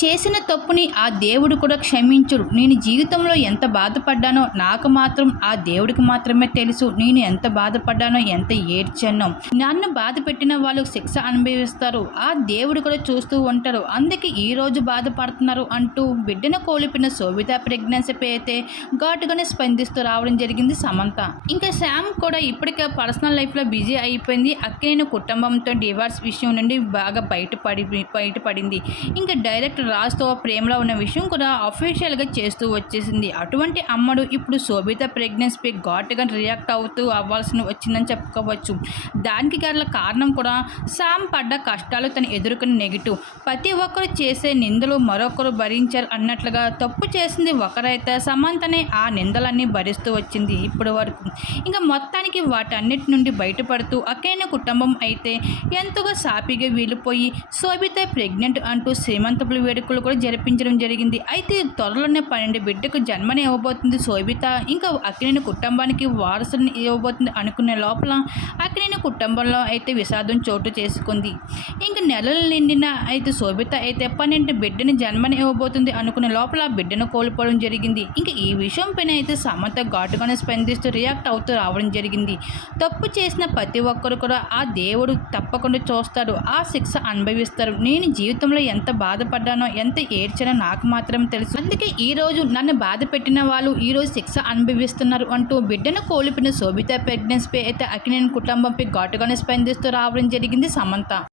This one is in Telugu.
చేసిన తప్పుని ఆ దేవుడు కూడా క్షమించుడు. నేను జీవితంలో ఎంత బాధపడ్డానో నాకు మాత్రం ఆ దేవుడికి మాత్రమే తెలుసు. నేను ఎంత బాధపడ్డానో ఎంత ఏడ్చానో. నన్ను బాధ పెట్టిన వాళ్ళు శిక్ష అనుభవిస్తారు. ఆ దేవుడు కూడా చూస్తూ ఉంటారు. అందుకే ఈ రోజు బాధపడుతున్నారు అంటూ బిడ్డను కోల్పోయిన శోభిత ప్రెగ్నెన్సీపై అయితే ఘాటుగానే స్పందిస్తూ రావడం జరిగింది సమంత. ఇంకా శామ్ కూడా ఇప్పటికే పర్సనల్ లైఫ్లో బిజీ అయిపోయింది. అక్కినేని కుటుంబంతో డివార్స్ విషయం నుండి బాగా బయటపడి బయటపడింది. ఇంకా డైరెక్ట్ రాజ్తో ప్రేమలో ఉన్న విషయం కూడా అఫీషియల్గా చేస్తూ వచ్చేసింది. అటువంటి అమ్మడు ఇప్పుడు శోభిత ప్రెగ్నెన్సీపై ఘాటుగా రియాక్ట్ అవుతూ అవ్వాల్సిన వచ్చిందని చెప్పుకోవచ్చు. దానికి గల కారణం కూడా సామ్ పడ్డ కష్టాలు తను ఎదుర్కొన్న నెగిటివ్ ప్రతి ఒక్కరు చేసే నిందలు మరొకరు భరించారు అన్నట్లుగా తప్పు చేసింది ఒకరైతే సమంతనే ఆ నిందలన్నీ భరిస్తూ వచ్చింది ఇప్పటి వరకు. ఇంకా మొత్తానికి వాటన్నిటి నుండి బయటపడుతూ అక్కైన కుటుంబం అయితే ఎంతగా సాపిగా వీలిపోయి శోభిత ప్రెగ్నెంట్ అంటూ శ్రీమంతపుల వేడుకలు కూడా జరిపించడం జరిగింది. అయితే త్వరలోనే పన్నెండు బిడ్డకు జన్మని ఇవ్వబోతుంది శోభిత. ఇంకా అక్కినేని కుటుంబానికి వారసుని ఇవ్వబోతుంది అనుకునే లోపల అక్కినేని కుటుంబంలో అయితే విషాదం చోటు చేసుకుంది. ఇంకా నెలలు నిండిన అయితే శోభిత అయితే పన్నెండు బిడ్డని జన్మని ఇవ్వబోతుంది అనుకునే లోపల ఆ బిడ్డను కోల్పోవడం జరిగింది. ఇంకా ఈ విషయం పైన అయితే సమంత ఘాటుగానే స్పందిస్తూ రియాక్ట్ అవుతూ రావడం జరిగింది. తప్పు చేసిన ప్రతి ఒక్కరు కూడా ఆ దేవుడు తప్పకుండా చూస్తాడు. ఆ శిక్ష అనుభవిస్తారు. నేను జీవితంలో ఎంత బాధపడ్డానో ఎంత ఏడ్చానో నాకు మాత్రం తెలుసు. అందుకే ఈ రోజు నన్ను బాధ పెట్టిన వాళ్ళు ఈ రోజు శిక్ష అనుభవిస్తున్నారు అంటూ బిడ్డను కోల్పోయిన శోభిత ప్రెగ్నెన్సీపై అయితే అకినేని కుటుంబంపై ఘాటుగానే స్పందిస్తూ రావడం జరిగింది సమంత.